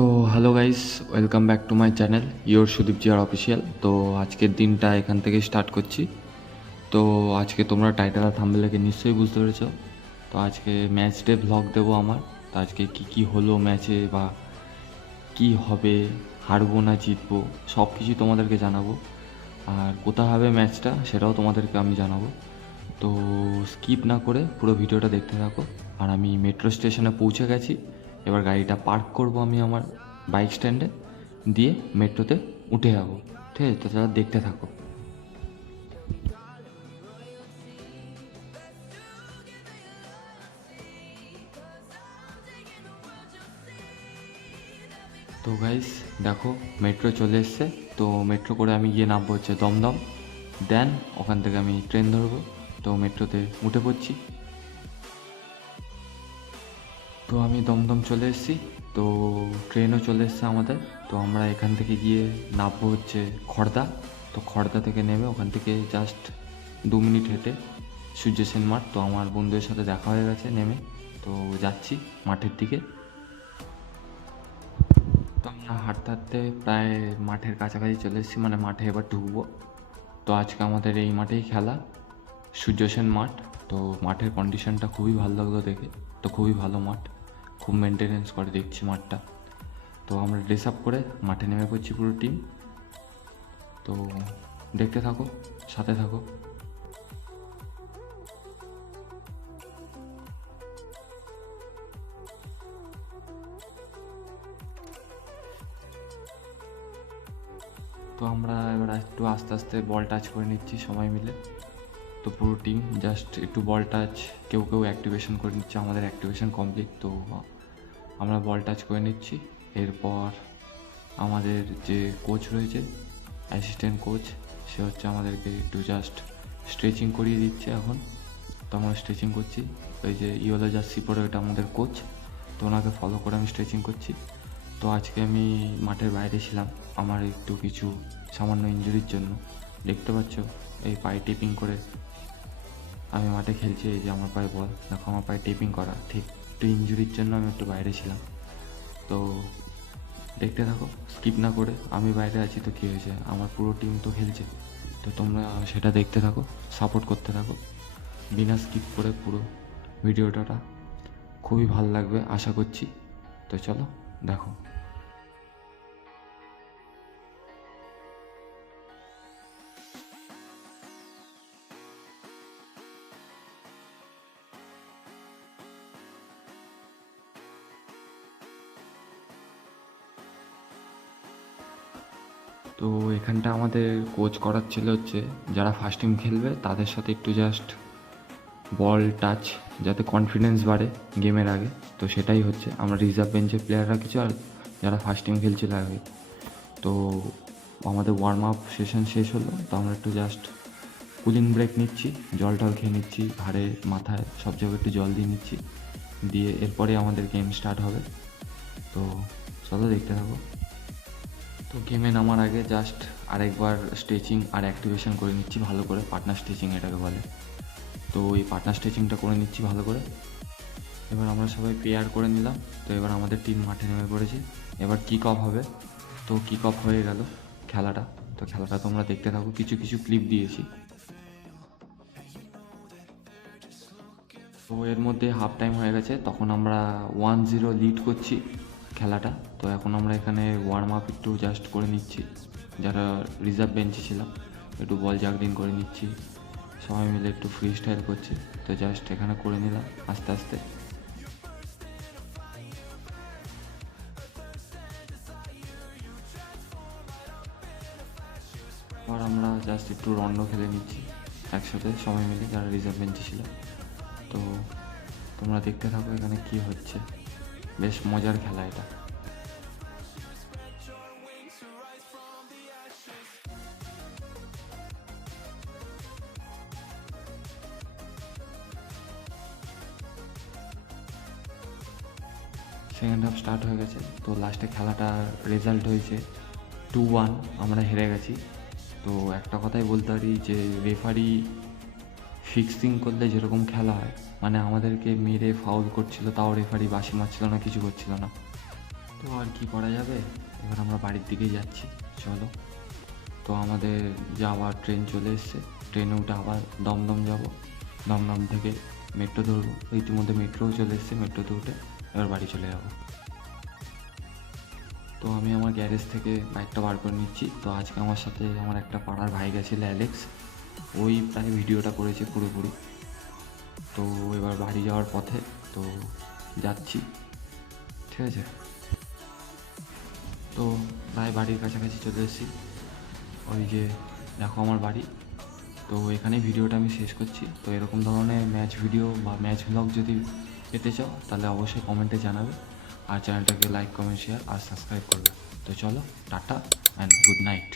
তো hello guys, welcome back to my channel your Sudip জিয়ার official. তো আজকের দিনটা এখান থেকে স্টার্ট করছি। তো আজকে তোমরা টাইটেল আর থাম্বনেল দেখে নিশ্চয়ই বুঝতে পেরেছো। তো আজকে ম্যাচ ডে ভ্লগ দেবো আমার। তো আজকে কী হলো ম্যাচে বা কি হবে, হারবো না জিতবো, সব কিছুই তোমাদেরকে জানাবো। আর কোথায় হবে ম্যাচটা সেটাও তোমাদেরকে আমি জানাবো। তো স্কিপ না করে পুরো ভিডিওটা দেখতে থাকো। আর আমি মেট্রো স্টেশনে পৌঁছে গেছি। এবার গাড়িটা পার্ক করব আমি আমার বাইক স্ট্যান্ডে, দিয়ে মেট্রোতে উঠে যাবো। ঠিক আছে, তো তারা দেখতে থাকো। তো গাইস দেখো, মেট্রো চলে এসছে। তো মেট্রো করে আমি গিয়ে নামবো হচ্ছে দমদম। দেন ওখান থেকে আমি ট্রেন ধরবো। তো মেট্রোতে উঠে পড়ছি। তো আমি দমদম চলে এসেছি। তো ট্রেনও চলে এসছে আমাদের। তো আমরা এখান থেকে গিয়ে নামবো হচ্ছে খড়দা। তো খড়দা থেকে নেমে ওখান থেকে জাস্ট 2 মিনিট হেঁটে সূর্য সেন মাঠ। তো আমার বন্ধুদের সাথে দেখা হয়ে গেছে নেমে। তো যাচ্ছি মাঠের দিকে। তো আমরা হাঁটতে হাঁটতে প্রায় মাঠের কাছাকাছি চলে এসেছি, মানে মাঠে এবার ঢুকবো। তো আজকে আমাদের এই মাঠেই খেলা, সূর্য সেন মাঠ। তো মাঠের কন্ডিশনটা খুবই ভালো লাগলো দেখে। তো খুবই ভালো মাঠ, খুব মেনটেনেন্স করে দেখছি মাঠটা। তো আমরা ড্রেস আপ করে মাঠে নেমে পড়ছি পুরো টিম। তো দেখতে থাকো, সাথে থাকো। তো আমরা এবার একটু আস্তে আস্তে বল টাচ করে নিচ্ছি সবাই মিলে। তো পুরো টিম জাস্ট একটু বল টাচ, কেউ কেউ অ্যাক্টিভেশন করে নিচ্ছে। আমাদের অ্যাক্টিভেশন কমপ্লিট। তো আমরা বল টাচ করে নিচ্ছি। এরপর আমাদের যে কোচ রয়েছে, অ্যাসিস্ট্যান্ট কোচ, সে হচ্ছে আমাদেরকে একটু জাস্ট স্ট্রেচিং করিয়ে দিচ্ছে এখন। তো আমরা স্ট্রেচিং করছি। ওই যে ইয়েলো জার্সি পরে ওটা আমাদের কোচ। তো ওনাকে ফলো করে আমি স্ট্রেচিং করছি। তো আজকে আমি মাঠের বাইরে ছিলাম আমার একটু কিছু সামান্য ইনজুরির জন্য। দেখতে পাচ্ছ এই পায়ে টেপিং করে আমি মাঠে খেলছি। এই যে আমার পায়ে বল দেখো, আমার পায়ে টেপিং করা, ঠিক একটু ইনজুরির জন্য আমি একটু বাইরে ছিলাম। তো দেখতে থাকো স্কিপ না করে। আমি বাইরে আছি তো কী হয়েছে, আমার পুরো টিম তো খেলছে। তো তোমরা সেটা দেখতে থাকো, সাপোর্ট করতে থাকো বিনা স্কিপ করে পুরো ভিডিওটা। খুবই ভালো লাগবে আশা করছি। তো চলো দেখো। তো এখানটা আমাদের কোচ করাচ্ছিল হচ্ছে যারা ফার্স্ট টিম খেলবে তাদের সাথে একটু জাস্ট বল টাচ, যাতে কনফিডেন্স বাড়ে গেমের আগে। তো সেটাই হচ্ছে, আমরা রিজার্ভ বেঞ্চের প্লেয়াররা কিছু আর যারা ফার্স্ট টিম খেলছিল আগে। তো আমাদের ওয়ার্ম আপ সেশন শেষ হলো। তো আমরা একটু জাস্ট কুলিং ব্রেক নিচ্ছি, জল টল খেয়ে নিচ্ছি, ঘাড়ে মাথায় সব জায়গায় একটু জল দিয়ে নিচ্ছি, দিয়ে এরপরে আমাদের গেম স্টার্ট হবে। তো চলো দেখতে থাকো। তো গেমে নামার আগে জাস্ট আরেকবার স্ট্রেচিং আর অ্যাক্টিভেশন করে নিচ্ছি ভালো করে, পার্টনার স্ট্রেচিং এটাকে বলে। তো এই পার্টনার স্ট্রেচিংটা করে নিচ্ছি ভালো করে। এবার আমরা সবাই পেয়ার করে নিলাম। তো এবার আমাদের টিম মাঠে নেমে পড়েছে। এবার কিক অফ হবে। তো কিক অফ হয়ে গেল খেলাটা। তো খেলাটা তোমরা দেখতে থাকো, কিছু কিছু ক্লিপ দিয়েছি। তো এর মধ্যে হাফ টাইম হয়ে গেছে, তখন আমরা 1-0 লিড করছি খেলাটা। তো এখন আমরা এখানে ওয়ার্ম আপ একটু জাস্ট করে নিচ্ছি, যারা রিজার্ভ বেঞ্চে ছিলাম একটু বল জাগডিং করে নিচ্ছি, সবাই মিলে একটু ফ্রি স্টাইল করছি। তো জাস্ট এখানে করে নিলাম আস্তে আস্তে। আর আমরা জাস্ট একটু রন্ড খেলে নিচ্ছি একসাথে সবাই মিলে যারা রিজার্ভ বেঞ্চে ছিল। তো তোমরা দেখতে থাকো এখানে কি হচ্ছে, বেশ মজার খেলা এটা। সেকেন্ড হাফ স্টার্ট হয়ে গেছে। তো লাস্টে খেলাটার রেজাল্ট হয়েছে 2-1, আমরা হেরে গেছি। তো একটা কথাই বলতে পারি যে রেফারি ফিক্সিং করলে যেরকম খেলা হয়, মানে আমাদেরকে মেরে ফাউল করছিল তাও রেফারি বাঁশি মারছিল না, কিছু করছিল না। তো তো আর কি করা যাবে, এবার আমরা বাড়ির দিকেই যাচ্ছি, চলো। তো আমাদের যাওয়ার ট্রেন চলে এসছে, ট্রেনে উঠে আবার দমদম যাব, দমদম থেকে মেট্রো ধরবো, ইতিমধ্যে মেট্রোও চলে এসছে, মেট্রোতে উঠে এবার বাড়ি চলে যাব। তো আমি আমার গ্যারেজ থেকে বাইকটা বার করে নিচ্ছি। তো আজকে আমার সাথে আমার একটা পাড়ার ভাই গেছিলো, অ্যালেক্স, ওই প্রায় ভিডিওটা করেছে পুরোপুরি। তো এবার বাড়ি যাওয়ার পথে তো যাচ্ছি, ঠিক আছে। তো প্রায় বাড়ির কাছাকাছি চলে এসেছি, ওই যে দেখো আমার বাড়ি। তো এখানেই ভিডিওটা আমি শেষ করছি। তো এরকম ধরনের ম্যাচ ভিডিও বা ম্যাচ ব্লগ যদি পেতে চাও তাহলে অবশ্যই কমেন্টে জানাবে, আর চ্যানেলটাকে লাইক, কমেন্ট, শেয়ার আর সাবস্ক্রাইব করবে। তো চলো, টাটা অ্যান্ড গুড নাইট।